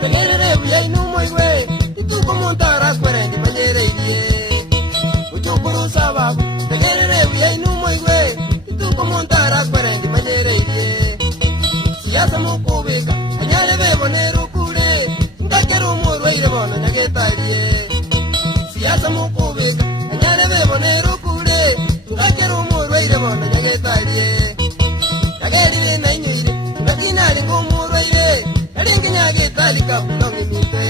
Tegerere uye inumo iwe ituko montara kwerendi banyere iye Uchukuru sababu Tegerere uye inumo iwe ituko montara kwerendi banyere iye Siyasa mukubika Anyale bebo nerukure Ndakero umurwe irebono nyagetalie Siyasa mukubika Anyale bebo nerukure Ndakero umurwe irebono nyagetalie Nageri na inyuire Ndakina ngumurwe ire Nalingi nyagetalie kabulongi mite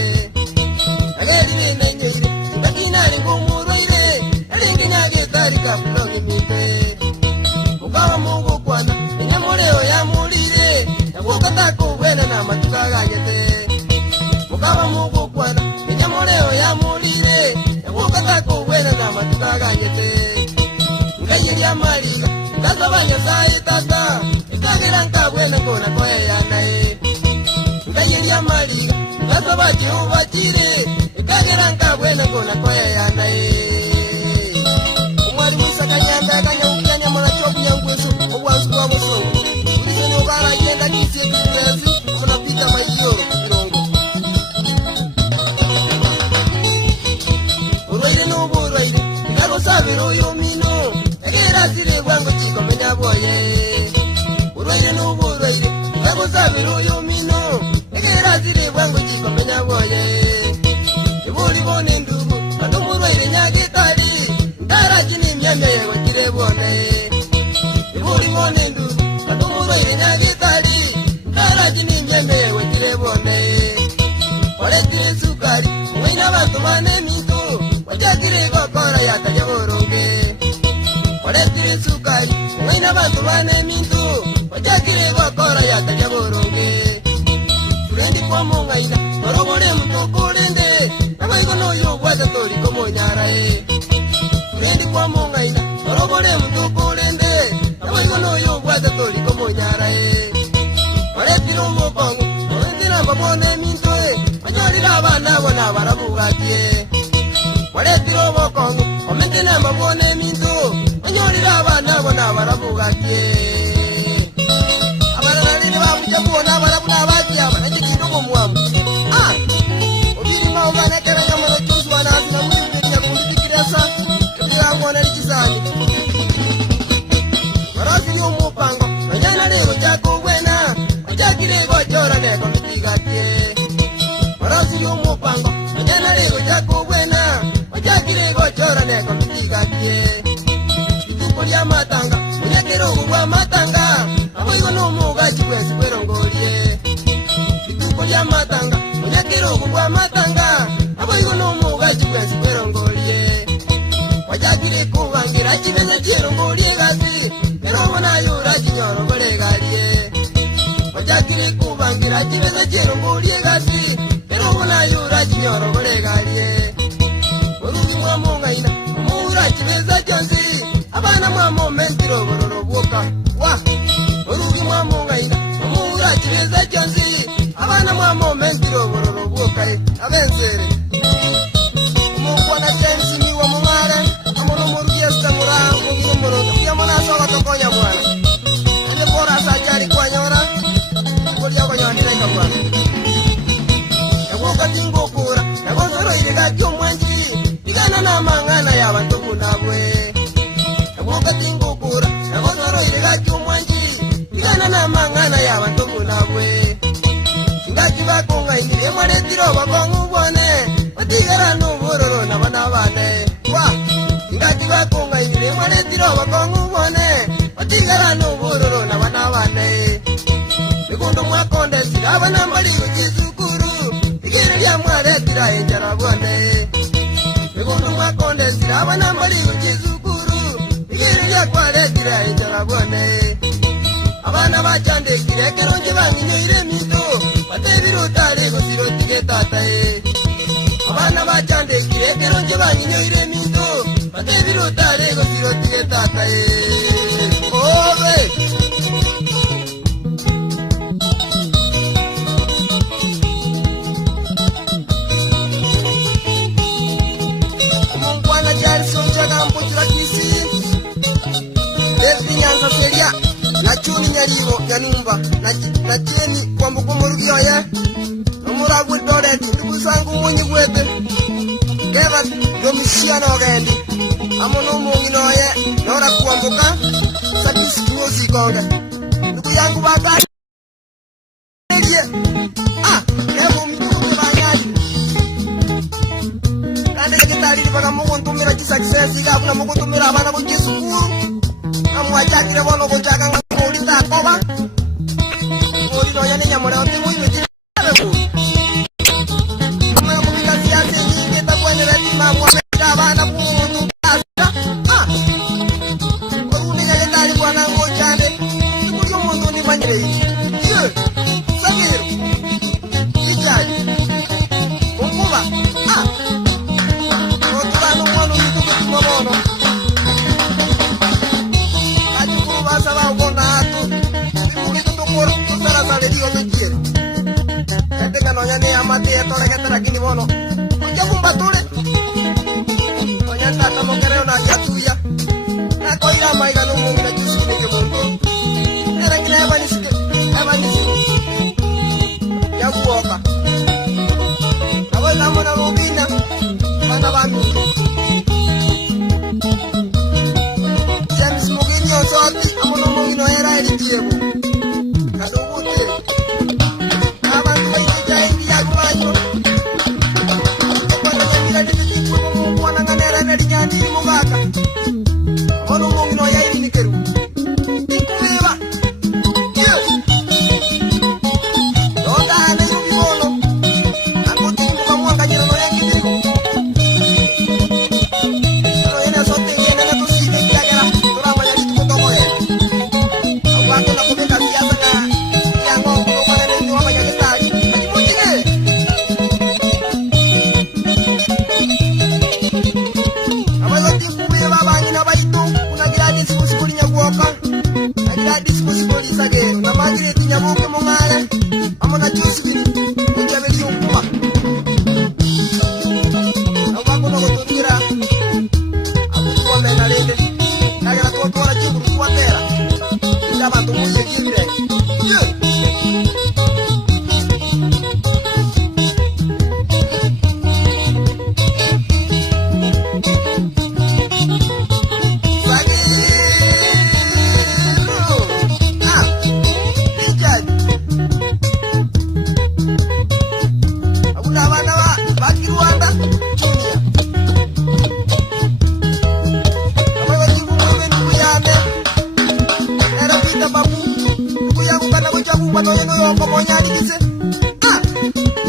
Nageri na inyuire Ndakina ngumurwe ire Nalingi nyagetalie kabulongi mite Mukawa mungu kwana Nyamuleo ya mulire Nakukata kuwena na matukaga gete Mukawa mungu kwana Nyamuleo ya mulire Nakukata kuwena na matukaga gete Ngayiri ya mariga Ndasabanya sahi tata Ikagira nkawena ngona koe ya nae Ngayiri ya mariga Ndasabaji ubachire Ikagira nkawena ngona koe ya nae Umwari mwisa kanyanda kanyangukanya mwana choku nyangwesu Uwansu kwa muso Uliseni ukara yenda kisi ya kipilezi Unapita maizio irongo Urwaire nubu urwaire Ikaro sabiro uyo mino Egera zire wango chiko menya boye Urwaire nubu urwaire Ikaro sabiro uyo mino Egera zire wango chiko menya boye Ibuli bone ndugu Kandumu urwaire nyagitari Ndara jini mnyame wakire bone Ibuli bone ndugu Kandumu urwaire nyagitari Ndara jini mnyame wakire bone Oletire sukari Mwina bantu mane mito Wajakire kokora yataja boronge Oletire sukari Mwina bantu mane mito Wajakire kokora yataja boronge Turendi kwa mongaina Marobore mtokolende Nama ikono yu wata tori komo nyarae Turendi kwa mongaina Marobore mtokolende Nama ikono yu wata tori komo nyarae Oletire mbokongo Oletire mbabone mintoe Manyorira abana wana barabugatie Waletire mbokongo Oletire mbabone minto Manyorira abana wana barabugatie Abana nalini babuja kuona barabuna batia Banajitino kumwamu Obiri maungane keranya mwana chusu wanazi na mwini ya kundikiresa Kutira mwana likizani Marasi yu mupango Nanyana lego chako wena Wajakire gochora neko mitigatie Marasi yu mupango Nanyana lego chako wena Wajakire gochora neko mitigatie Ituko lya matanga Unyakiro kubwa matanga Amo iko no mugachi kwezi kwerongolie Ituko lya matanga Unyakiro kubwa matanga Amo iko no mugachi kwezi kwerongolie Wajakire kubangira chibeza chirongolie gasi Pero wana yura chinyoro kore galie Wajakire kubangira chibeza chirongolie gasi Pero wana yura chinyoro kore galie Urugi mwa mongaina Mura chibeza chonsi Abana mwa momentiro bororo buoka Wa Urugi mwa mongaina Mura chibeza chonsi Abana mwa momentiro bororo buoka Abenzere Mukwana chensi niwa mungare Amoro murugi esta murango Mumurugi Pia mwana soga tokonya mwana Ende pora sajari kwa nyora Kulia kwa nyora nina ikabwana Yagoka tingo kura Yagozoro iliga chumwanji Igana na mangana ya wantuku nabwe Yagoka tingo kura Yagozoro iliga chumwanji Igana na mangana ya wantuku nabwe Ngachi bakunga ingire mwale tiro wakongu bwane Watigara nuburoro na wanabane Wa Ngachi bakunga ingire mwale tiro wakongu bwane Watigara nuburoro na wanabane Nikundo mwakonde siraba na mbali ujizukuru Igire lya mwale tira enjara bwane Nikundo mwakonde siraba na mbali ujizukuru Igire lya kwale tira enjara bwane Abana bachande kirekero nje banyinyire mito Batebiro tale gosiro tige tatae Abana bachande kirekero nje banyinyire mito Batebiro tale gosiro tige tatae Obe Mungwana jari sonja gampo turakisi Devi nyanza seria Na chuni nyarivo ya numba Na cheni kwa mbukumu rugi oye Nomura ya no gendi. Amono mungi no ye, no ra kuambuka. Sati kio sikonga. Ndugu yangu baka. Ah, hebu mtu banyaji. Kande kitali bana mungu ntumira success ga kuna mungu ntumira bana ko Yesu. Amwachakire bono ko chaka ngori ta toba. Ngori no yani nyamore ote muy beti.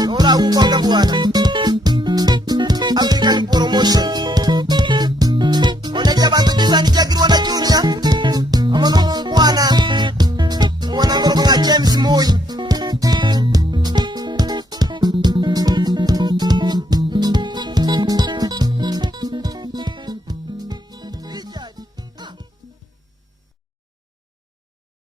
Ahora un poco buena.